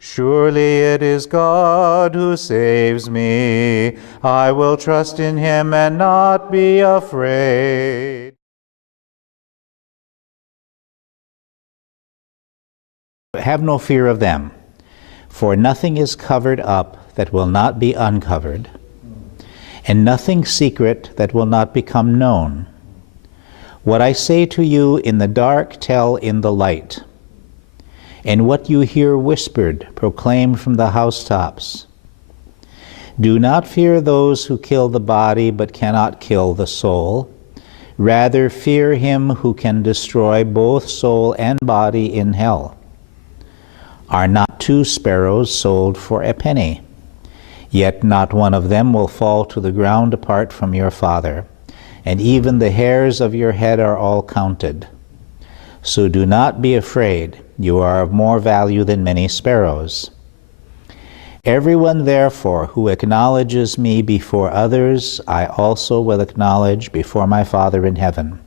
Surely it is God who saves me. I will trust in him and not be afraid. Have no fear of them, for nothing is covered up that will not be uncovered, and nothing secret that will not become known. What I say to you in the dark, tell in the light, and what you hear whispered, proclaim from the housetops. Do not fear those who kill the body, but cannot kill the soul. Rather fear him who can destroy both soul and body in hell. Are not 2 sparrows sold for a penny? Yet not one of them will fall to the ground apart from your Father, and even the hairs of your head are all counted. So do not be afraid, you are of more value than many sparrows. Everyone therefore who acknowledges me before others, I also will acknowledge before my Father in heaven.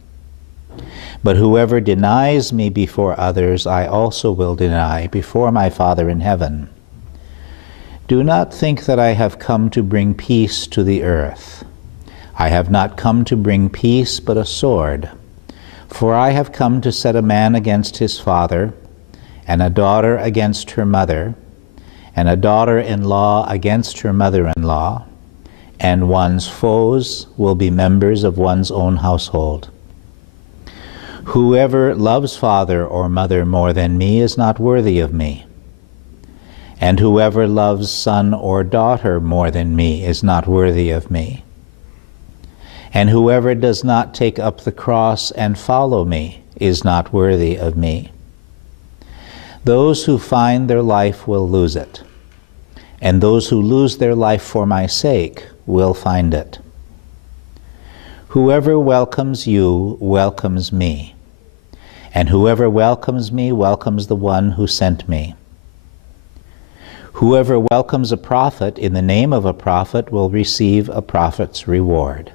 But whoever denies me before others, I also will deny before my Father in heaven. Do not think that I have come to bring peace to the earth. I have not come to bring peace, but a sword. For I have come to set a man against his father, and a daughter against her mother, and a daughter-in-law against her mother-in-law, and one's foes will be members of one's own household. Whoever loves father or mother more than me is not worthy of me. And whoever loves son or daughter more than me is not worthy of me. And whoever does not take up the cross and follow me is not worthy of me. Those who find their life will lose it, and those who lose their life for my sake will find it. Whoever welcomes you welcomes me, and whoever welcomes me welcomes the one who sent me. Whoever welcomes a prophet in the name of a prophet will receive a prophet's reward.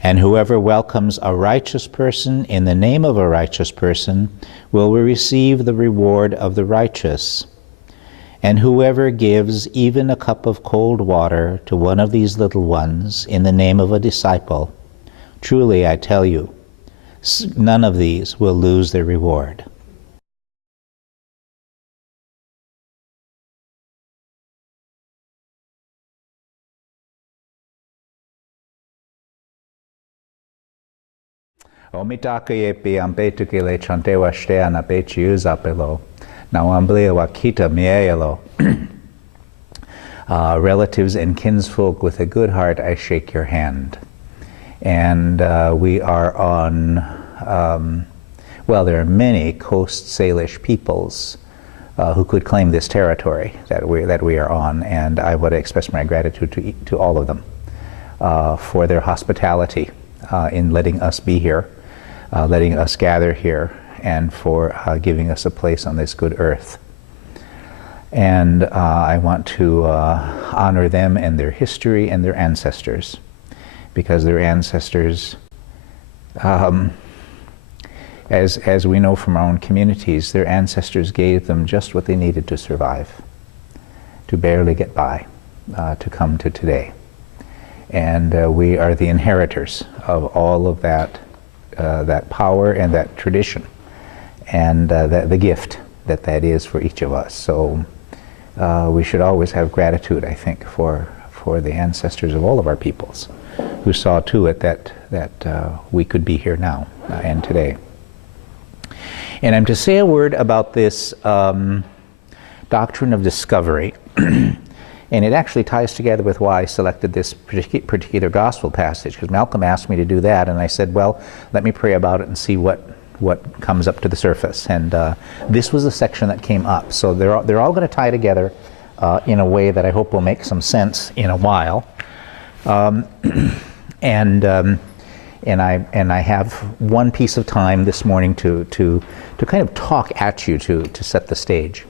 And whoever welcomes a righteous person in the name of a righteous person will receive the reward of the righteous. And whoever gives even a cup of cold water to one of these little ones in the name of a disciple, truly I tell you, none of these will lose their reward. Omitakayepi ampetukile chantewa shtea pechi uzapelo. Nawamblia wakita mielo. Relatives and kinsfolk, with a good heart I shake your hand. And we are on, well, there are many Coast Salish peoples who could claim this territory that we are on, and I would express my gratitude to all of them for their hospitality in letting us be here, letting us gather here, and for giving us a place on this good earth. And I want to honor them and their history and their ancestors, because their ancestors, as we know from our own communities, their ancestors gave them just what they needed to survive, to barely get by, to come to today. And we are the inheritors of all of that, that power and that tradition, and the gift that is for each of us. So we should always have gratitude, I think, for the ancestors of all of our peoples, who saw to it that we could be here now and today. And I'm to say a word about this Doctrine of Discovery, and it actually ties together with why I selected this particular gospel passage, because Malcolm asked me to do that, and I said, well, let me pray about it and see what comes up to the surface. And this was the section that came up. So they're all going to tie together in a way that I hope will make some sense in a while. And I have one piece of time this morning to kind of talk at you to set the stage.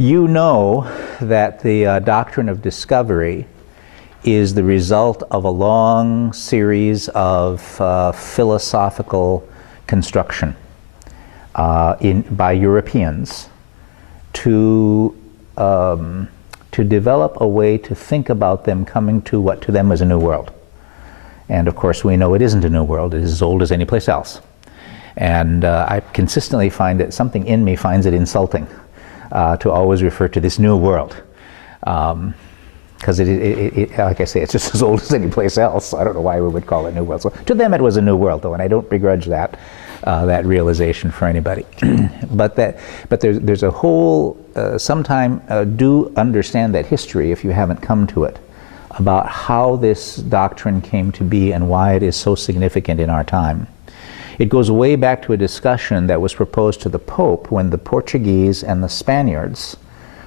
You know that the Doctrine of Discovery is the result of a long series of philosophical construction by Europeans to develop a way to think about them coming to what to them was a new world. And of course we know it isn't a new world, it is as old as any place else. And I consistently find that something in me finds it insulting to always refer to this new world. Because like I say, it's just as old as any place else. I don't know why we would call it new world. So to them it was a new world, though, and I don't begrudge that realization for anybody. but there's a whole, sometime do understand that history if you haven't come to it, about how this doctrine came to be and why it is so significant in our time. It goes way back to a discussion that was proposed to the Pope when the Portuguese and the Spaniards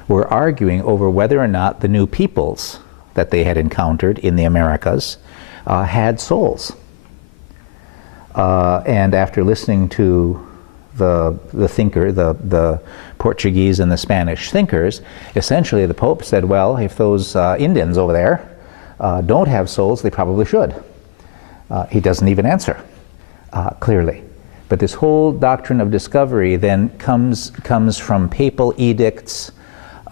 were arguing over whether or not the new peoples that they had encountered in the Americas had souls. And after listening to the Portuguese and the Spanish thinkers, essentially the Pope said, well, if those Indians over there don't have souls, they probably should. He doesn't even answer clearly. But this whole doctrine of discovery then comes from papal edicts.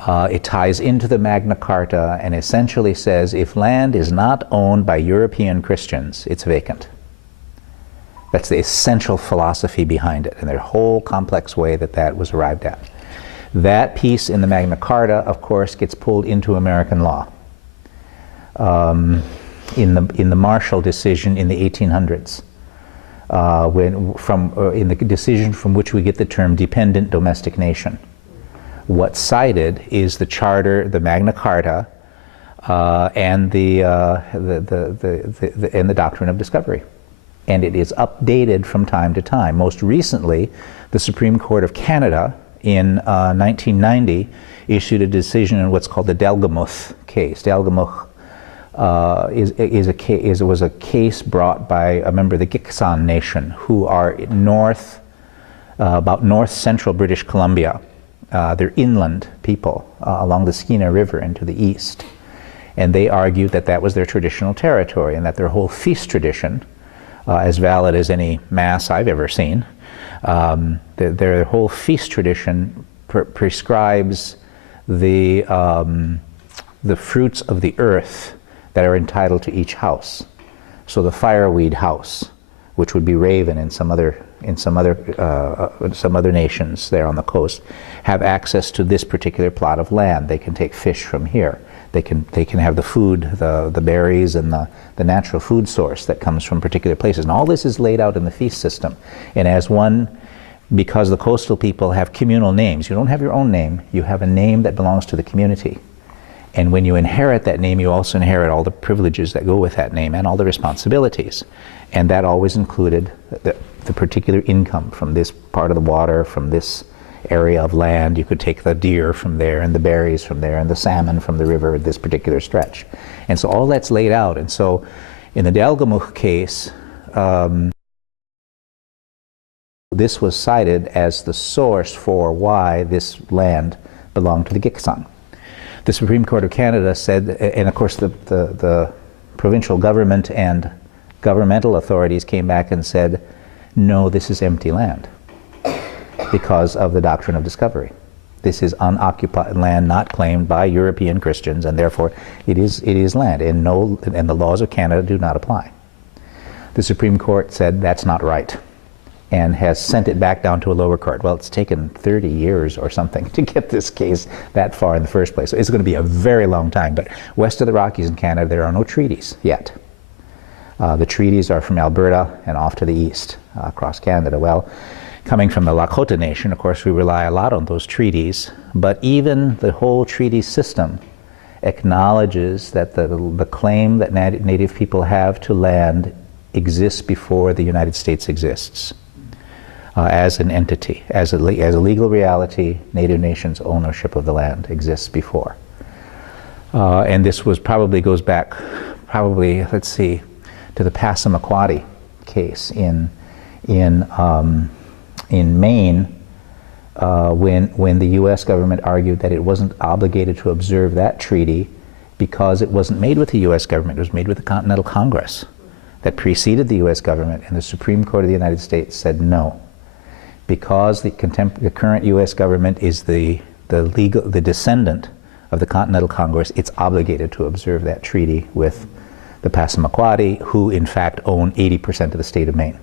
It ties into the Magna Carta and essentially says if land is not owned by European Christians, it's vacant. That's the essential philosophy behind it, and their whole complex way that was arrived at. That piece in the Magna Carta, of course, gets pulled into American law. In the Marshall decision in the 1800s, in the decision from which we get the term dependent domestic nation. What's cited is the Charter, the Magna Carta, and the Doctrine of Discovery. And it is updated from time to time. Most recently, the Supreme Court of Canada in 1990 issued a decision in what's called the Delgamuth case. Delgamuth was a case brought by a member of the Giksan Nation, who are about north central British Columbia. They're inland people along the Skeena River and to the east. And they argued that that was their traditional territory and that their whole feast tradition, as valid as any mass I've ever seen, their whole feast tradition prescribes the fruits of the earth that are entitled to each house. So the fireweed house, which would be raven in some other nations there on the coast, have access to this particular plot of land. They can take fish from here. They can have the food, the berries, and the natural food source that comes from particular places. And all this is laid out in the feast system. And because the coastal people have communal names, you don't have your own name, you have a name that belongs to the community. And when you inherit that name, you also inherit all the privileges that go with that name and all the responsibilities. And that always included the particular income from this part of the water, from this area of land. You could take the deer from there and the berries from there and the salmon from the river at this particular stretch. And so all that's laid out. And so in the Delgamuth case, this was cited as the source for why this land belonged to the Giksan. The Supreme Court of Canada said, and of course the provincial government and governmental authorities came back and said, no, this is empty land because of the Doctrine of Discovery. This is unoccupied land not claimed by European Christians, and therefore it is land, and the laws of Canada do not apply. The Supreme Court said that's not right and has sent it back down to a lower court. Well, it's taken 30 years or something to get this case that far in the first place. So it's going to be a very long time. But west of the Rockies in Canada, there are no treaties yet. The treaties are from Alberta and off to the east, across Canada. Well, coming from the Lakota Nation, of course, we rely a lot on those treaties. But even the whole treaty system acknowledges that the claim that Native people have to land exists before the United States exists. As an entity, as a legal reality, Native nations' ownership of the land exists before. And this goes back, let's see, to the Passamaquoddy case in Maine, when the U.S. government argued that it wasn't obligated to observe that treaty because it wasn't made with the U.S. government, it was made with the Continental Congress that preceded the U.S. government, and the Supreme Court of the United States said no. Because the current U.S. government is the the descendant of the Continental Congress, it's obligated to observe that treaty with the Passamaquoddy, who in fact own 80% of the state of Maine.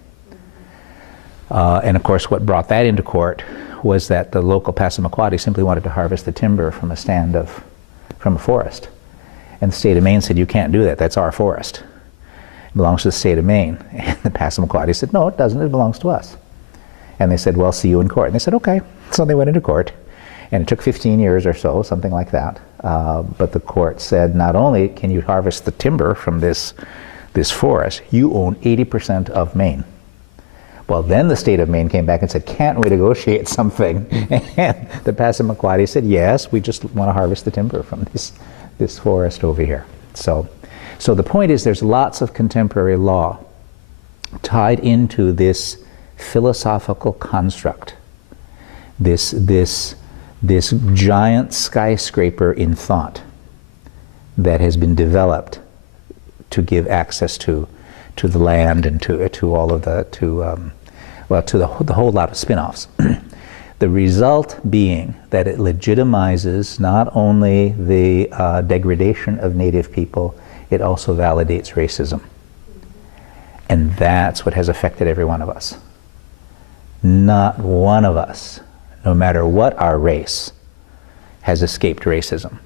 And of course what brought that into court was that the local Passamaquoddy simply wanted to harvest the timber from a forest. And the state of Maine said, you can't do that, that's our forest. It belongs to the state of Maine. And the Passamaquoddy said, no, it doesn't, it belongs to us. And they said, well, see you in court. And they said, okay. So they went into court. And it took 15 years or so, something like that. But the court said, not only can you harvest the timber from this forest, you own 80% of Maine. Well, then the state of Maine came back and said, can't we negotiate something? And the Passamaquoddy said, yes, we just want to harvest the timber from this forest over here. So the point is, there's lots of contemporary law tied into this philosophical construct, this giant skyscraper in thought that has been developed to give access to the land and to all of the whole lot of spin-offs. The result being that it legitimizes not only the degradation of Native people, it also validates racism. And that's what has affected every one of us. Not one of us, no matter what our race, has escaped racism.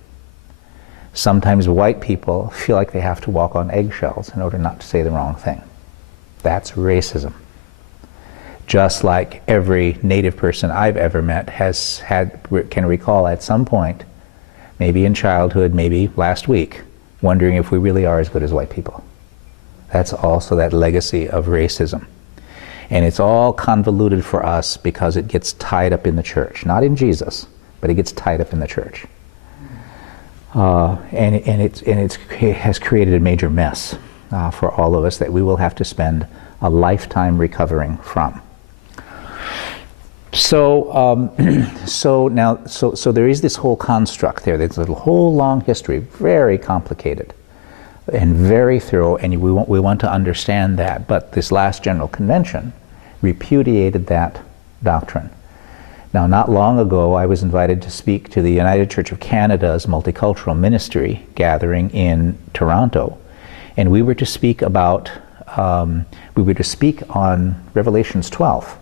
Sometimes white people feel like they have to walk on eggshells in order not to say the wrong thing. That's racism. Just like every Native person I've ever met can recall at some point, maybe in childhood, maybe last week, wondering if we really are as good as white people. That's also that legacy of racism. And it's all convoluted for us because it gets tied up in the church. Not in Jesus, but it gets tied up in the church. And it has created a major mess for all of us that we will have to spend a lifetime recovering from. So there is this whole construct there. There's a whole long history, very complicated and very thorough, and we want to understand that. But this last General Convention repudiated that doctrine. Now, not long ago, I was invited to speak to the United Church of Canada's multicultural ministry gathering in Toronto, and we were to speak on Revelations 12,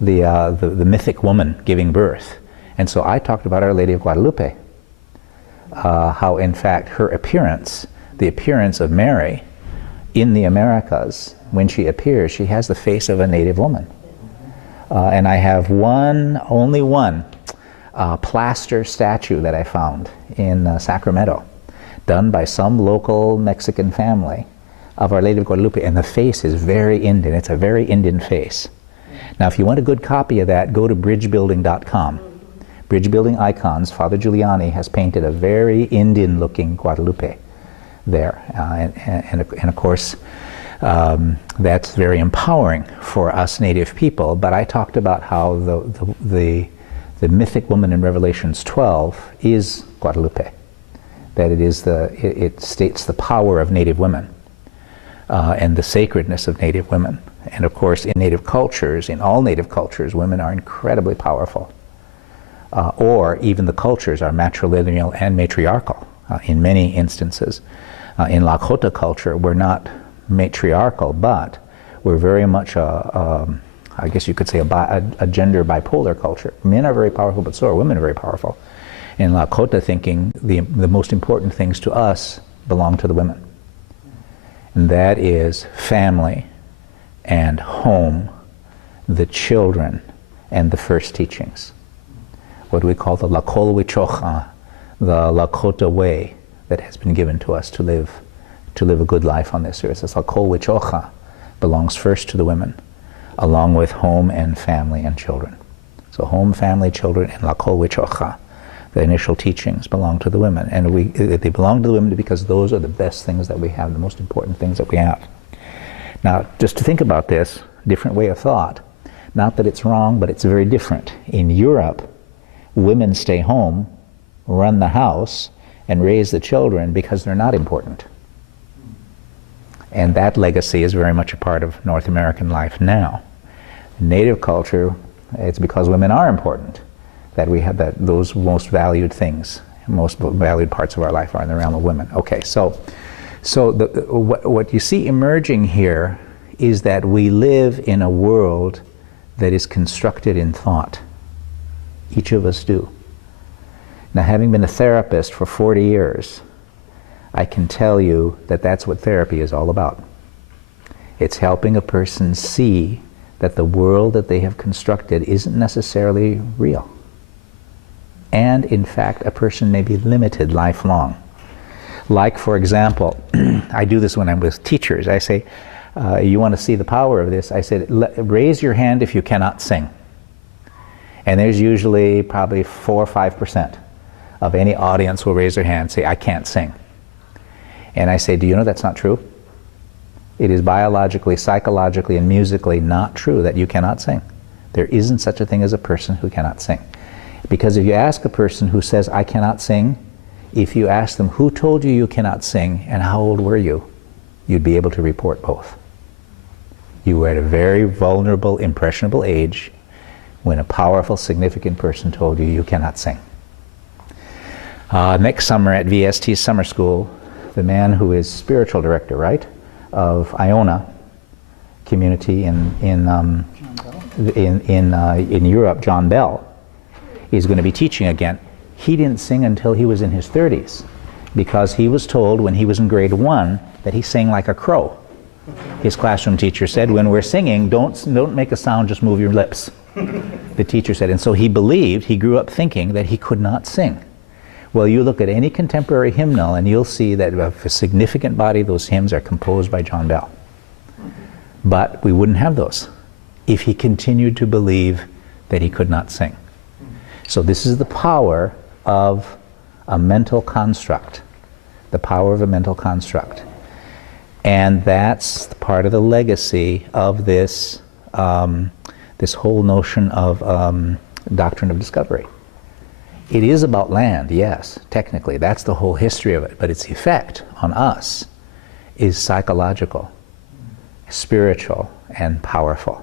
the mythic woman giving birth. And so I talked about Our Lady of Guadalupe, how in fact her appearance, the appearance of Mary in the Americas, when she appears, she has the face of a Native woman. And I have only one plaster statue that I found in Sacramento, done by some local Mexican family, of Our Lady of Guadalupe, and the face is very Indian. It's a very Indian face. Now, if you want a good copy of that, go to bridgebuilding.com. Bridge Building Icons, Father Giuliani has painted a very Indian-looking Guadalupe there. And of course, that's very empowering for us Native people, but I talked about how the mythic woman in Revelations 12 is Guadalupe, that it states the power of Native women and the sacredness of Native women. And of course, in Native cultures, in all Native cultures, women are incredibly powerful. Or even the cultures are matrilineal and matriarchal in many instances. In Lakota culture, we're not matriarchal, but we're very much I guess you could say a gender bipolar culture. Men are very powerful, but so are women very powerful. In Lakota thinking, the most important things to us belong to the women. And that is family and home, the children, and the first teachings. What we call the Lakol Wichocha, the Lakota way that has been given to us to live a good life on this earth. This Lakol Wichocha belongs first to the women, along with home and family and children. So home, family, children, and Lakol Wichocha, the initial teachings, belong to the women. And they belong to the women because those are the best things that we have, the most important things that we have. Now, just to think about this, different way of thought, not that it's wrong, but it's very different. In Europe, women stay home, run the house, and raise the children because they're not important. And that legacy is very much a part of North American life now. In Native culture, it's because women are important that we have, that those most valued things, most valued parts of our life are in the realm of women. Okay, so what you see emerging here is that we live in a world that is constructed in thought. Each of us do. Now, having been a therapist for 40 years, I can tell you that that's what therapy is all about. It's helping a person see that the world that they have constructed isn't necessarily real. And in fact, a person may be limited lifelong. Like, for example, I do this when I'm with teachers. I say, you want to see the power of this? I said, raise your hand if you cannot sing. And there's usually probably 4 or 5% of any audience will raise their hand and say, I can't sing. And I say, do you know that's not true? It is biologically, psychologically, and musically not true that you cannot sing. There isn't such a thing as a person who cannot sing. Because if you ask a person who says, I cannot sing, if you ask them, who told you you cannot sing and how old were you? You'd be able to report both. You were at a very vulnerable, impressionable age when a powerful, significant person told you you cannot sing. Next summer at VST's summer school, the man who is spiritual director, right, of Iona community in Europe, John Bell, is going to be teaching again. He didn't sing until he was in his 30s because he was told when he was in grade 1 that he sang like a crow. His classroom teacher said, when we're singing, don't make a sound, just move your lips. The teacher said, and so he believed, he grew up thinking that he could not sing. Well, you look at any contemporary hymnal and you'll see that of a significant body, those hymns are composed by John Bell. But we wouldn't have those if he continued to believe that he could not sing. So this is the power of a mental construct, the power of a mental construct. And that's part of the legacy of this, this whole notion of Doctrine of Discovery. It is about land, yes, technically. That's the whole history of it. But its effect on us is psychological, spiritual, and powerful.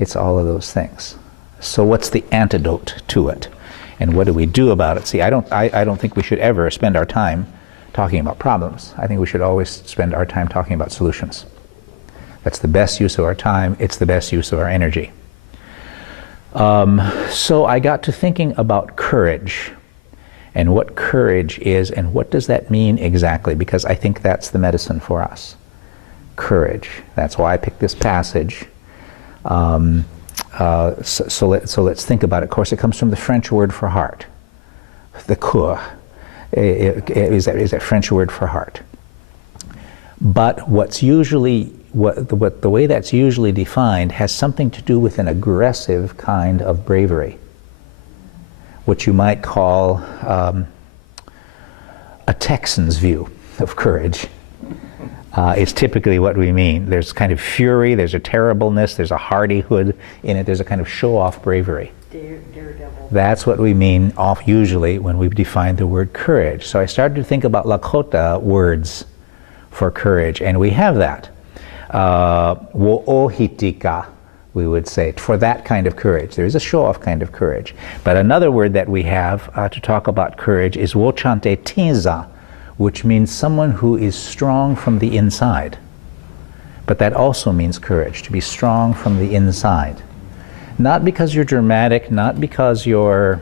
It's all of those things. So what's the antidote to it? And what do we do about it? See, I don't think we should ever spend our time talking about problems. I think we should always spend our time talking about solutions. That's the best use of our time. It's the best use of our energy. So I got to thinking about courage and what courage is and what does that mean exactly, because I think that's the medicine for us. Courage. That's why I picked this passage. So let's think about it. Of course, it comes from the French word for heart. The cœur is that French word for heart. But what's usually the way that's usually defined has something to do with an aggressive kind of bravery, what you might call a Texan's view of courage. Is typically what we mean. There's kind of fury, there's a terribleness, there's a hardihood in it, there's a kind of show-off bravery. Daredevil. That's what we mean usually when we've defined the word courage. So I started to think about Lakota words for courage, and we have that. Wo'ohitika, we would say, for that kind of courage. There is a show-off kind of courage. But another word that we have to talk about courage is wochante tinza, which means someone who is strong from the inside. But that also means courage, to be strong from the inside. Not because you're dramatic, not because you're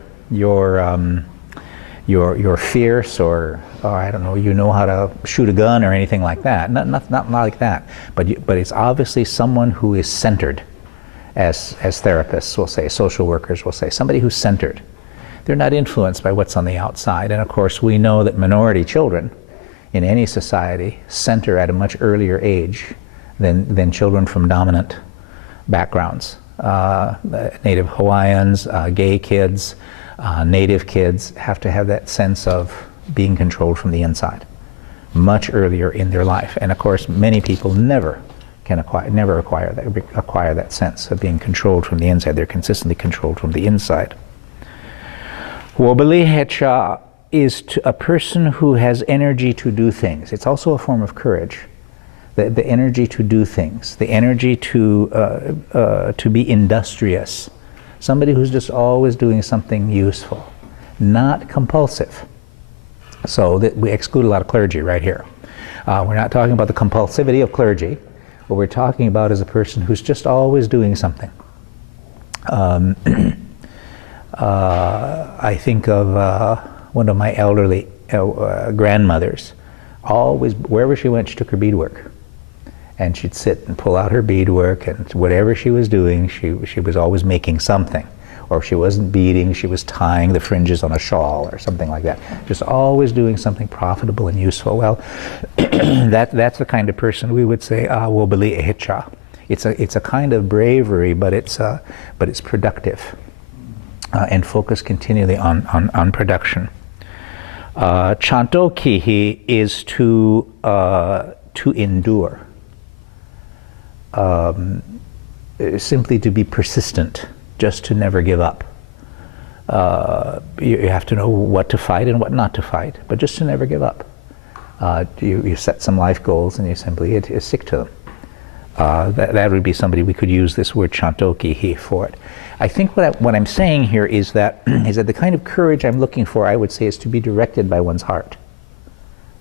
fierce or I don't know, you know how to shoot a gun or anything like that. Not like that. But it's obviously someone who is centered, as therapists will say, social workers will say, somebody who's centered. They're not influenced by what's on the outside. And of course, we know that minority children in any society center at a much earlier age than children from dominant backgrounds. Native Hawaiians, gay kids, native kids have to have that sense of being controlled from the inside much earlier in their life. And of course, many people never acquire that sense of being controlled from the inside. They're consistently controlled from the inside. Wobalihecha is a person who has energy to do things. It's also a form of courage. The energy to do things, the energy to be industrious, Somebody who's just always doing something useful, not compulsive. So we exclude a lot of clergy right here. We're not talking about the compulsivity of clergy. What we're talking about is a person who's just always doing something. I think of one of my elderly grandmothers. Always, wherever she went, she took her beadwork. And she'd sit and pull out her beadwork, and whatever she was doing, she was always making something. Or if she wasn't beading, she was tying the fringes on a shawl or something like that. Just always doing something profitable and useful. Well, that's the kind of person we would say, wobali ehicha. It's a kind of bravery, but it's productive and focused continually on production. Chantokihi is to endure. Simply to be persistent, just to never give up. You have to know what to fight and what not to fight, but just to never give up. You set some life goals and you simply stick to them. That would be somebody we could use this word chantokihi for it. I think what I'm saying here is that the kind of courage I'm looking for, I would say, is to be directed by one's heart.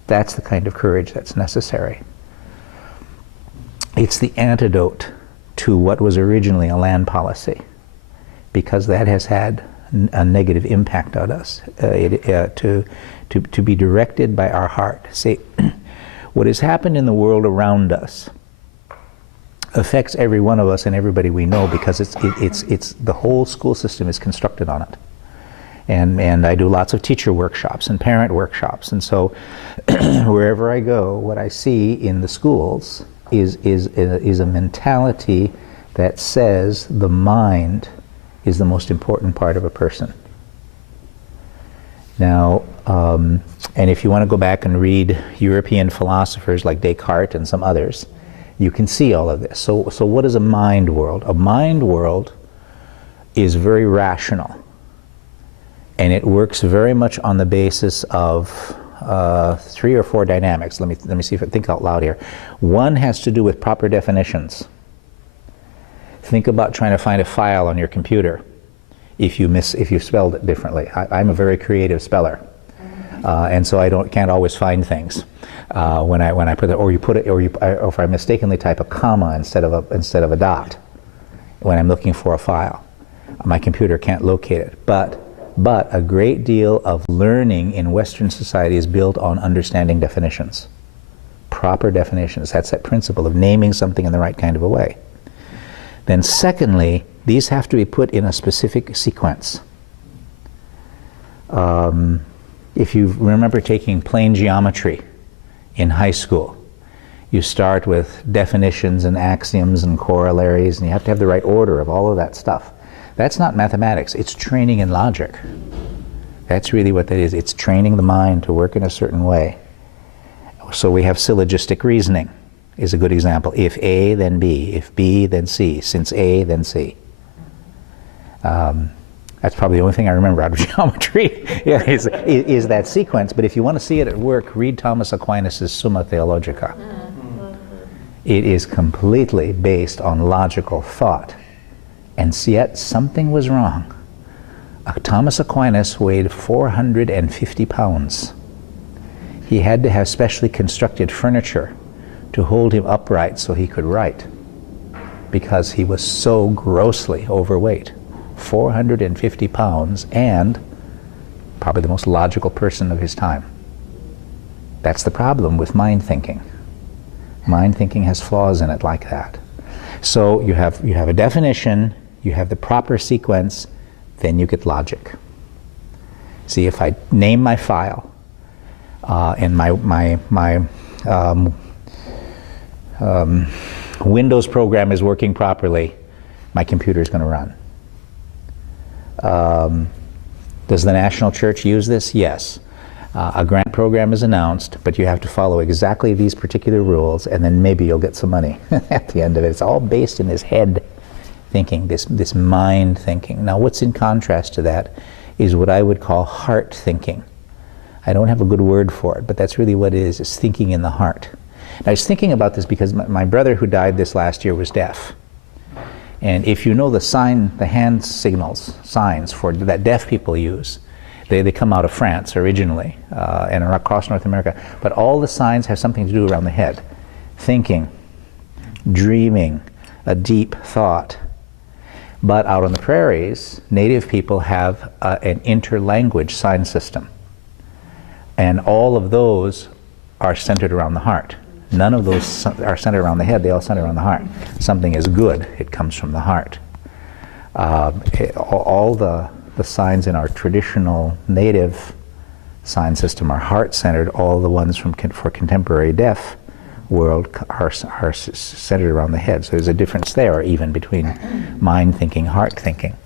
That's the kind of courage that's necessary. It's the antidote to what was originally a land policy, because that has had a negative impact on us. To be directed by our heart. See, what has happened in the world around us affects every one of us and everybody we know, because it's the whole school system is constructed on it. And I do lots of teacher workshops and parent workshops, and so wherever I go, what I see in the schools is a mentality that says the mind is the most important part of a person. Now, and if you want to go back and read European philosophers like Descartes and some others, you can see all of this. So what is a mind world? A mind world is very rational, and it works very much on the basis of 3 or 4 dynamics. Let me see if I think out loud here. One has to do with proper definitions. Think about trying to find a file on your computer if you spelled it differently. I'm a very creative speller, and so I can't always find things when I put it, or if I mistakenly type a comma instead of a dot when I'm looking for a file. My computer can't locate it, but a great deal of learning in Western society is built on understanding definitions, proper definitions. That's that principle of naming something in the right kind of a way. Then secondly, these have to be put in a specific sequence. If you remember taking plane geometry in high school, you start with definitions and axioms and corollaries, and you have to have the right order of all of that stuff. That's not mathematics, it's training in logic. That's really what that is. It's training the mind to work in a certain way. So we have syllogistic reasoning is a good example. If A, then B. If B, then C. Since A, then C. That's probably the only thing I remember out of geometry is that sequence. But if you want to see it at work, read Thomas Aquinas' Summa Theologica. It is completely based on logical thought. And yet something was wrong. Thomas Aquinas weighed 450 pounds. He had to have specially constructed furniture to hold him upright so he could write, because he was so grossly overweight. 450 pounds, and probably the most logical person of his time. That's the problem with mind thinking. Mind thinking has flaws in it like that. So you have a definition, you have the proper sequence, then you get logic. See, if I name my file and my Windows program is working properly, my computer is going to run. Does the National Church use this? Yes. A grant program is announced, but you have to follow exactly these particular rules, and then maybe you'll get some money at the end of it. It's all based in this head thinking, this mind thinking. Now, what's in contrast to that is what I would call heart thinking. I don't have a good word for it, but that's really what it is. It's thinking in the heart. And I was thinking about this because my brother who died this last year was deaf. And if you know the hand signals, signs that deaf people use, they come out of France originally and are across North America. But all the signs have something to do around the head. Thinking, dreaming, a deep thought. But out on the prairies, native people have an interlanguage sign system. And all of those are centered around the heart. None of those are centered around the head, they all center around the heart. Something is good, it comes from the heart. All the signs in our traditional native sign system are heart-centered. All the ones for contemporary deaf world are centered around the head. So there's a difference there even between mind thinking, heart thinking.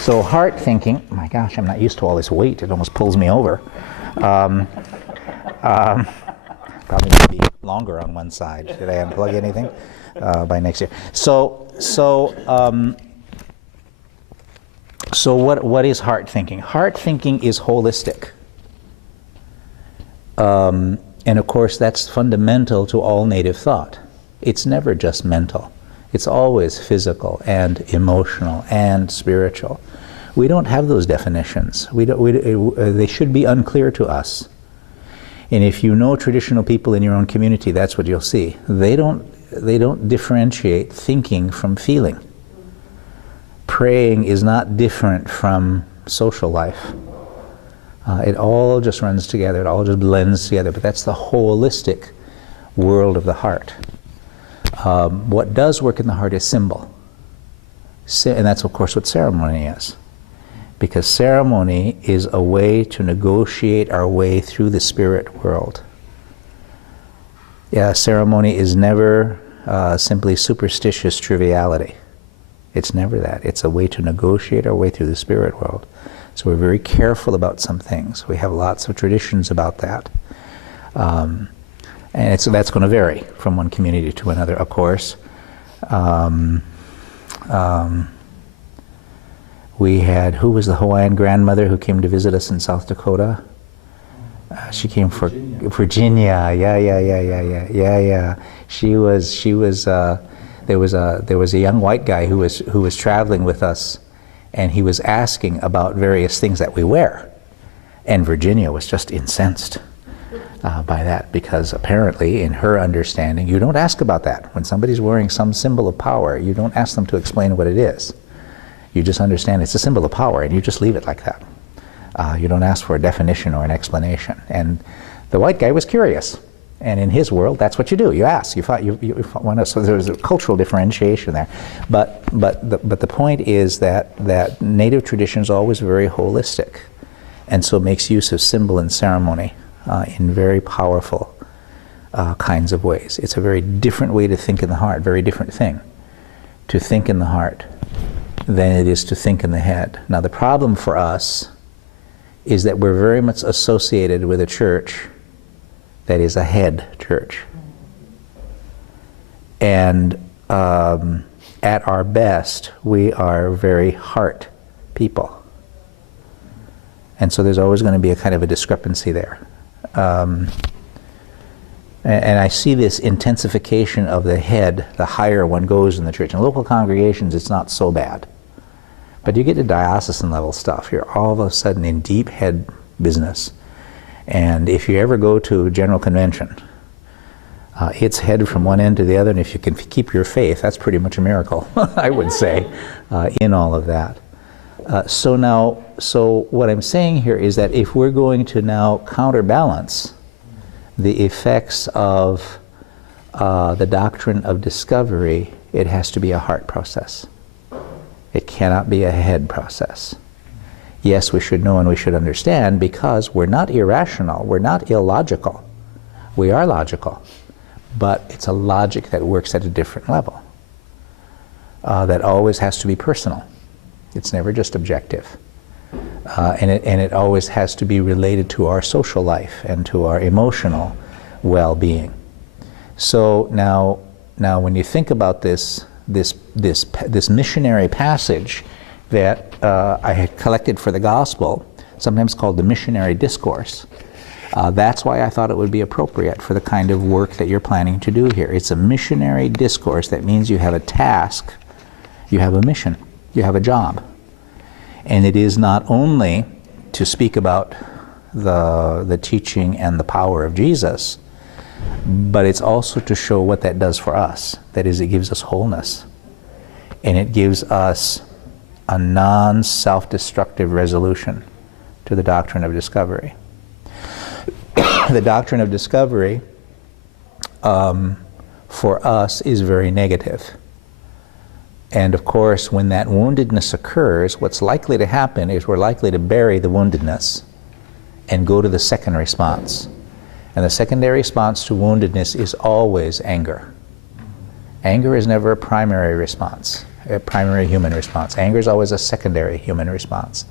So heart thinking, my gosh, I'm not used to all this weight, it almost pulls me over. Probably need to be longer on one side. Should I unplug anything by next year? So what is heart thinking? Heart thinking is holistic. And of course that's fundamental to all native thought. It's never just mental. It's always physical and emotional and spiritual. We don't have those definitions. They should be unclear to us. And if you know traditional people in your own community, that's what you'll see. They don't differentiate thinking from feeling. Praying is not different from social life. It all just runs together, it all just blends together, but that's the holistic world of the heart. What does work in the heart is symbol. And that's of course what ceremony is. Because ceremony is a way to negotiate our way through the spirit world. Yeah, ceremony is never simply superstitious triviality. It's never that. It's a way to negotiate our way through the spirit world. So we're very careful about some things. We have lots of traditions about that. And that's going to vary from one community to another, of course. We had, who was the Hawaiian grandmother who came to visit us in South Dakota? She came for Virginia. Yeah. She was. There was a young white guy who was traveling with us, and he was asking about various things that we wear, and Virginia was just incensed by that, because apparently, in her understanding, you don't ask about that. When somebody's wearing some symbol of power, you don't ask them to explain what it is. You just understand it's a symbol of power, and you just leave it like that. You don't ask for a definition or an explanation. And the white guy was curious, and in his world, that's what you do. You ask. You want to. So there's a cultural differentiation there. But the point is that native tradition is always very holistic, and so makes use of symbol and ceremony in very powerful kinds of ways. It's a very different way to think in the heart. Very different thing to think in the heart than it is to think in the head. Now the problem for us is that we're very much associated with a church that is a head church. And at our best, we are very heart people. And so there's always going to be a kind of a discrepancy there. And I see this intensification of the head the higher one goes in the church. In local congregations, it's not so bad. But you get to diocesan level stuff, you're all of a sudden in deep head business. And if you ever go to General Convention, it's head from one end to the other, and if you can keep your faith, that's pretty much a miracle, I would say, in all of that. So what I'm saying here is that if we're going to now counterbalance the effects of the doctrine of discovery, it has to be a heart process. It cannot be a head process. Yes, we should know and we should understand, because we're not irrational, we're not illogical. We are logical, but it's a logic that works at a different level, that always has to be personal. It's never just objective. And it always has to be related to our social life and to our emotional well-being. So now when you think about this missionary passage that I had collected for the gospel, sometimes called the missionary discourse, that's why I thought it would be appropriate for the kind of work that you're planning to do here. It's a missionary discourse. That means you have a task You have a mission. You have a job. And it is not only to speak about the teaching and the power of Jesus, but it's also to show what that does for us. That is, it gives us wholeness. And it gives us a non-self-destructive resolution to the doctrine of discovery. The doctrine of discovery, for us, is very negative. And of course, when that woundedness occurs, what's likely to happen is we're likely to bury the woundedness and go to the second response. And the secondary response to woundedness is always anger. Anger is never a primary response, a primary human response. Anger is always a secondary human response.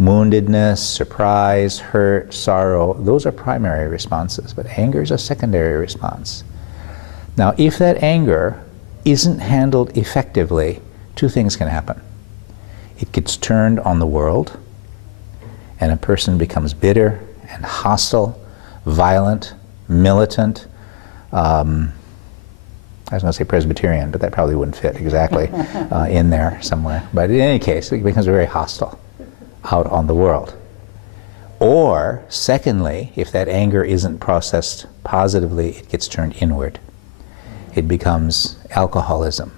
Woundedness, surprise, hurt, sorrow, those are primary responses, but anger is a secondary response. Now, if that anger isn't handled effectively, two things can happen. It gets turned on the world, and a person becomes bitter and hostile, violent, militant. I was going to say Presbyterian, but that probably wouldn't fit exactly in there somewhere. But in any case, it becomes very hostile out on the world. Or, secondly, if that anger isn't processed positively, it gets turned inward. It becomes alcoholism,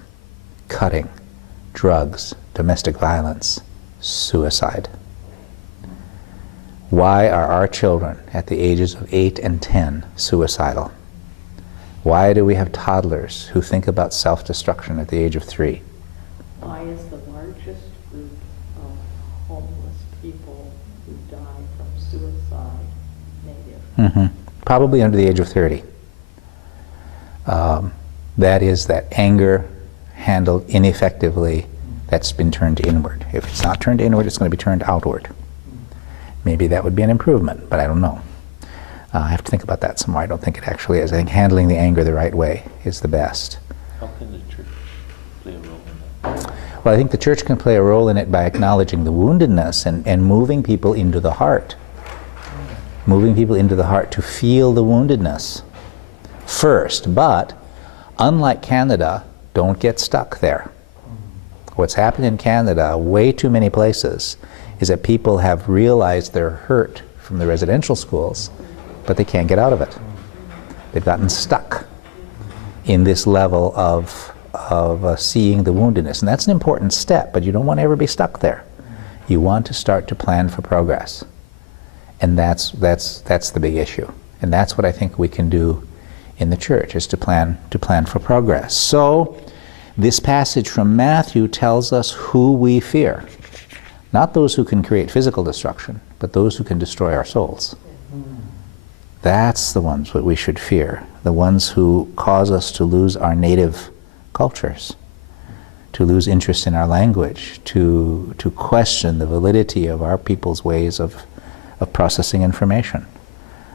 cutting, drugs, domestic violence, suicide. Why are our children at the ages of 8 and 10 suicidal? Why do we have toddlers who think about self-destruction at the age of 3? Why is the largest group of homeless people who die from suicide native? Probably under the age of 30. That is that anger handled ineffectively that's been turned inward. If it's not turned inward, it's going to be turned outward. Maybe that would be an improvement, but I don't know. I have to think about that some more. I don't think it actually is. I think handling the anger the right way is the best. How can the church play a role in that? Well, I think the church can play a role in it by acknowledging the woundedness and moving people into the heart. Moving people into the heart to feel the woundedness first. But, unlike Canada, don't get stuck there. What's happened in Canada, way too many places, is that people have realized they're hurt from the residential schools, but they can't get out of it. They've gotten stuck in this level of seeing the woundedness. And that's an important step, but you don't want to ever be stuck there. You want to start to plan for progress. And that's the big issue. And that's what I think we can do in the church, is to plan for progress. So, this passage from Matthew tells us who we fear. Not those who can create physical destruction, but those who can destroy our souls. That's the ones that we should fear, the ones who cause us to lose our native cultures, to lose interest in our language, to question the validity of our people's ways of processing information,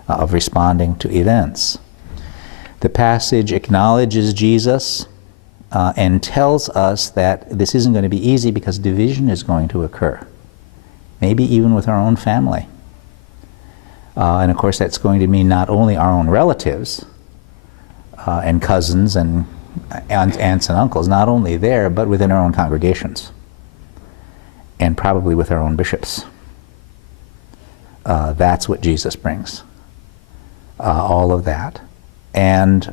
of responding to events. The passage acknowledges Jesus and tells us that this isn't going to be easy because division is going to occur, maybe even with our own family. And of course that's going to mean not only our own relatives and cousins and aunts and uncles, not only there, but within our own congregations, and probably with our own bishops. That's what Jesus brings, all of that. And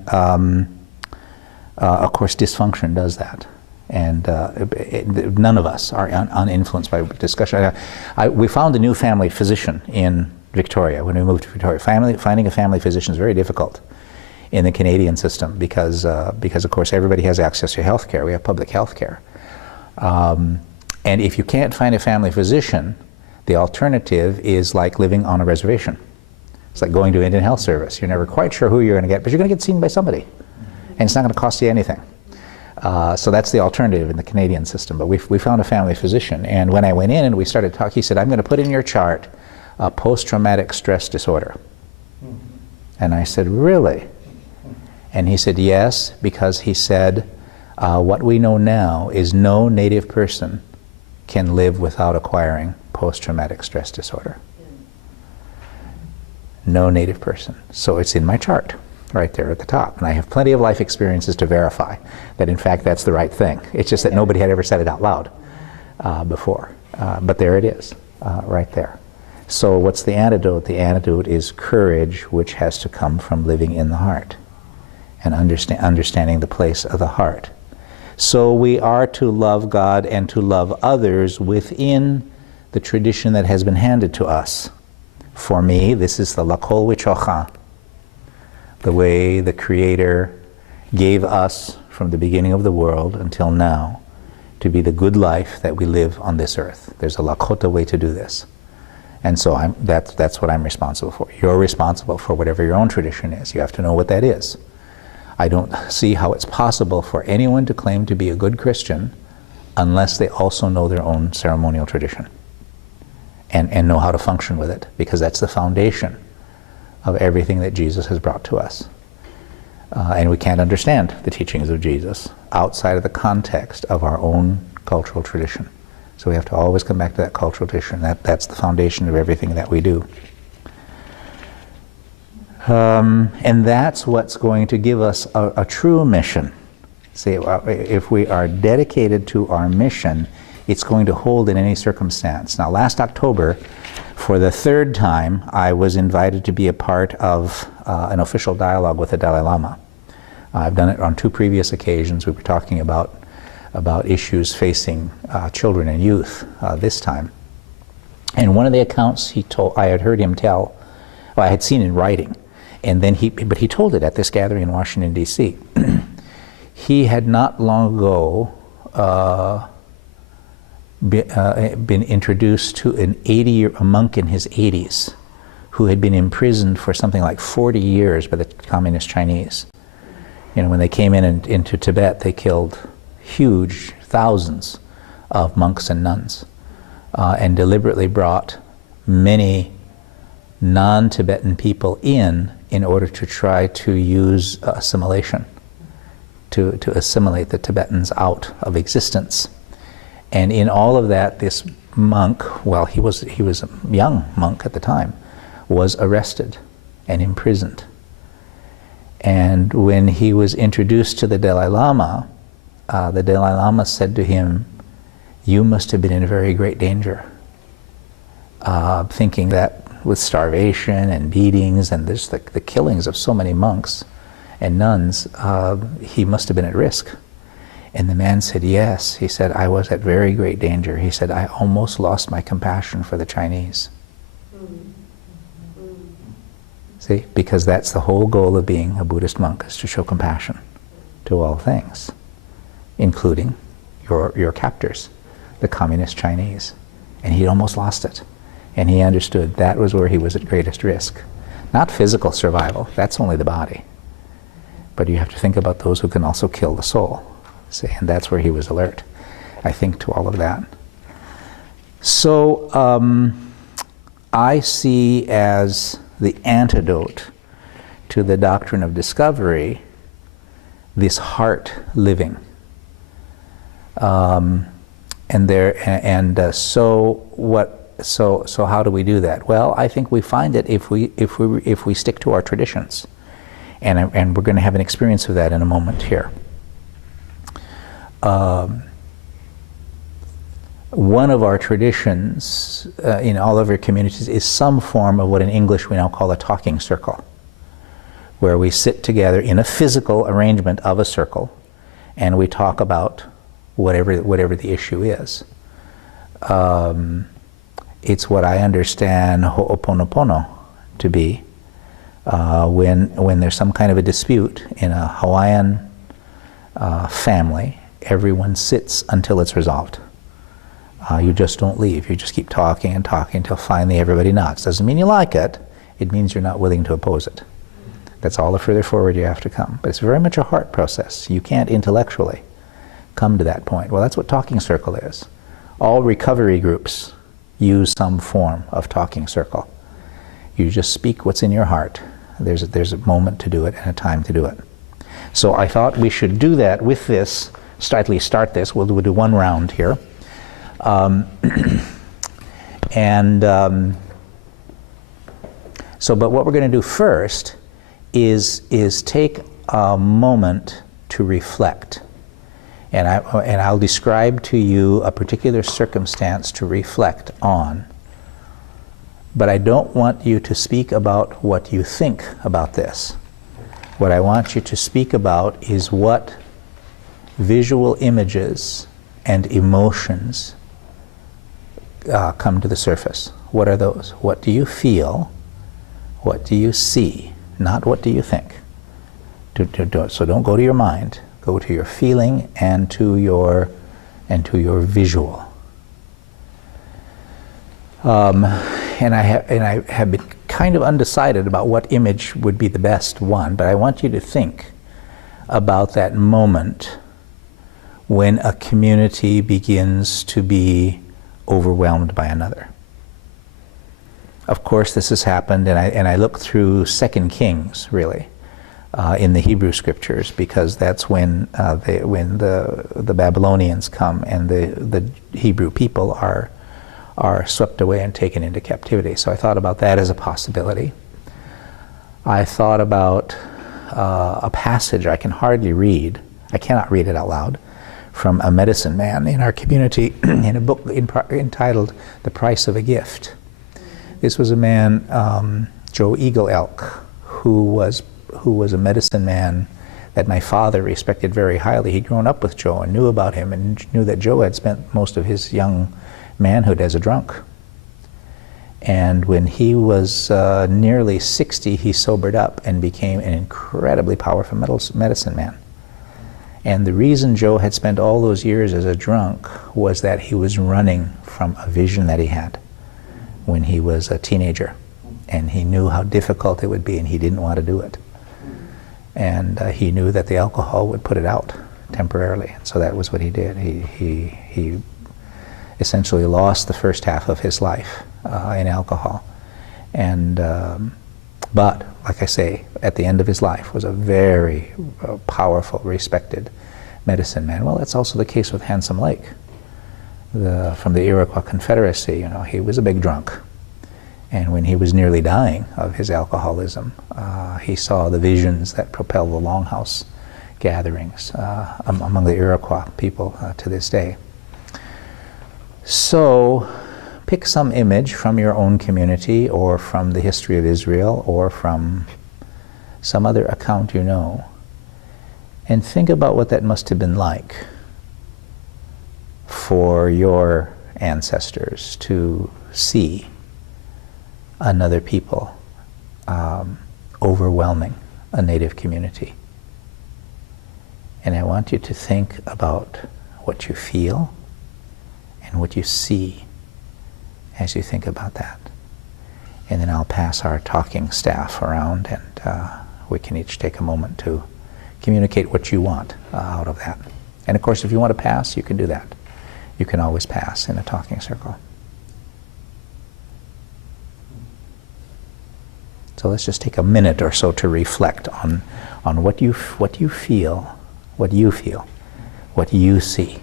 of course dysfunction does that. And none of us are uninfluenced by discussion. We found a new family physician in Victoria when we moved to Victoria. Finding a family physician is very difficult in the Canadian system because of course everybody has access to health care. We have public health care. And if you can't find a family physician, the alternative is like living on a reservation. It's like going to an Indian Health Service. You're never quite sure who you're going to get, but you're going to get seen by somebody. And it's not going to cost you anything. So that's the alternative in the Canadian system. But we found a family physician, and when I went in and we started talking, he said, I'm going to put in your chart post-traumatic stress disorder. And I said, really? And he said, yes, because he said, what we know now is no native person can live without acquiring post-traumatic stress disorder. No native person. So it's in my chart. right there at the top. And I have plenty of life experiences to verify that, in fact, that's the right thing. It's just that nobody had ever said it out loud before. But there it is, right there. So what's the antidote? The antidote is courage, which has to come from living in the heart and understanding the place of the heart. So we are to love God and to love others within the tradition that has been handed to us. For me, this is the Lakol Wichocha, the way the Creator gave us from the beginning of the world until now to be the good life that we live on this earth. There's a Lakota way to do this. And so that's what I'm responsible for. You're responsible for whatever your own tradition is. You have to know what that is. I don't see how it's possible for anyone to claim to be a good Christian unless they also know their own ceremonial tradition and know how to function with it, because that's the foundation of everything that Jesus has brought to us. And we can't understand the teachings of Jesus outside of the context of our own cultural tradition. So we have to always come back to that cultural tradition. That's the foundation of everything that we do. And that's what's going to give us a true mission. See, if we are dedicated to our mission, it's going to hold in any circumstance. Now, last October, for the third time, I was invited to be a part of an official dialogue with the Dalai Lama. I've done it on 2 previous occasions. We were talking about issues facing children and youth this time. And one of the accounts I had heard him tell, well, I had seen in writing, and then but he told it at this gathering in Washington, D.C. He had not long ago been introduced to a monk in his 80s who had been imprisoned for something like 40 years by the communist Chinese. You know, when they came into Tibet, they killed huge thousands of monks and nuns and deliberately brought many non-Tibetan people in order to try to use assimilation, to assimilate the Tibetans out of existence. And in all of that, this monk, well, he was a young monk at the time, was arrested and imprisoned. And when he was introduced to the Dalai Lama said to him, "You must have been in very great danger," thinking that with starvation and beatings and this, the killings of so many monks and nuns, he must have been at risk. And the man said, "Yes." He said, "I was at very great danger." He said, "I almost lost my compassion for the Chinese." See, because that's the whole goal of being a Buddhist monk, is to show compassion to all things, including your captors, the communist Chinese. And he'd almost lost it. And he understood that was where he was at greatest risk. Not physical survival, that's only the body. But you have to think about those who can also kill the soul. See, and that's where he was alert, I think, to all of that. So I see as the antidote to the doctrine of discovery this heart living. So how do we do that? Well, I think we find it if we stick to our traditions, and we're going to have an experience of that in a moment here. One of our traditions in all of our communities is some form of what in English we now call a talking circle, where we sit together in a physical arrangement of a circle, and we talk about whatever the issue is. It's what I understand Ho'oponopono to be when there's some kind of a dispute in a Hawaiian family. Everyone sits until it's resolved. You just don't leave. You just keep talking and talking until finally everybody nods. Doesn't mean you like it. It means you're not willing to oppose it. That's all the further forward you have to come. But it's very much a heart process. You can't intellectually come to that point. Well, that's what talking circle is. All recovery groups use some form of talking circle. You just speak what's in your heart. There's a moment to do it and a time to do it. So I thought we should do that with this. At least start this. We'll do one round here. But what we're going to do first is take a moment to reflect. And I'll describe to you a particular circumstance to reflect on. But I don't want you to speak about what you think about this. What I want you to speak about is what visual images and emotions come to the surface. What are those? What do you feel? What do you see? Not what do you think. So don't go to your mind. Go to your feeling and to your visual. And I have been kind of undecided about what image would be the best one, but I want you to think about that moment when a community begins to be overwhelmed by another. Of course, this has happened, and I look through 2 Kings, really, in the Hebrew Scriptures, because that's when the Babylonians come and the Hebrew people are swept away and taken into captivity. So I thought about that as a possibility. I thought about a passage I can hardly read. I cannot read it out loud, from a medicine man in our community in a book entitled The Price of a Gift. This was a man, Joe Eagle Elk, who was a medicine man that my father respected very highly. He'd grown up with Joe and knew about him and knew that Joe had spent most of his young manhood as a drunk. And when he was nearly 60, he sobered up and became an incredibly powerful medicine man. And the reason Joe had spent all those years as a drunk was that he was running from a vision that he had when he was a teenager. And he knew how difficult it would be, and he didn't want to do it. And he knew that the alcohol would put it out temporarily. And so that was what he did. He essentially lost the first half of his life in alcohol. And but, like I say, at the end of his life was a very powerful, respected medicine man. Well, that's also the case with Handsome Lake. From the Iroquois Confederacy, you know, he was a big drunk. And when he was nearly dying of his alcoholism, he saw the visions that propelled the Longhouse gatherings among the Iroquois people to this day. So pick some image from your own community or from the history of Israel or from some other account you know, and think about what that must have been like for your ancestors to see another people overwhelming a native community. And I want you to think about what you feel and what you see as you think about that. And then I'll pass our talking staff around, and we can each take a moment to communicate what you want out of that. And of course, if you want to pass, you can do that. You can always pass in a talking circle. So let's just take a minute or so to reflect on what you feel, what you see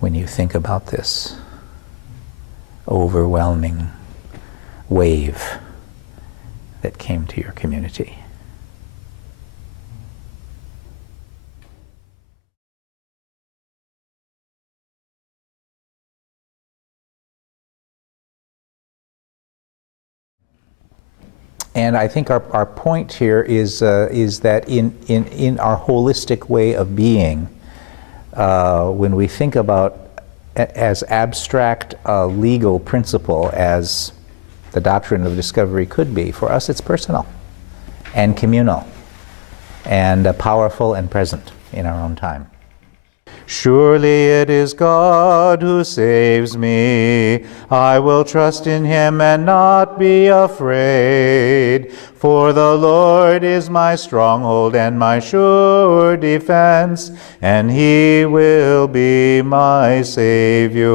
when you think about this overwhelming wave that came to your community. And I think our point here is that in our holistic way of being, when we think about as abstract a legal principle as the Doctrine of Discovery could be, for us it's personal and communal and powerful and present in our own time. Surely it is God who saves me. I will trust in him and not be afraid. For the Lord is my stronghold and my sure defense, and he will be my Savior.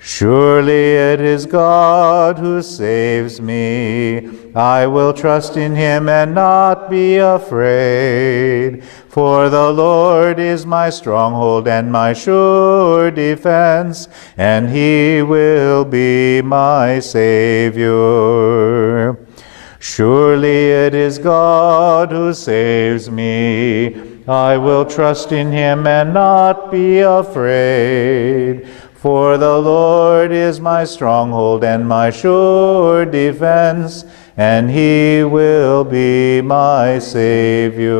Surely it is God who saves me. I will trust in him and not be afraid. For the Lord is my stronghold and my sure defense, and he will be my Savior. Surely it is God who saves me. I will trust in him and not be afraid. For the Lord is my stronghold and my sure defense, and he will be my Savior.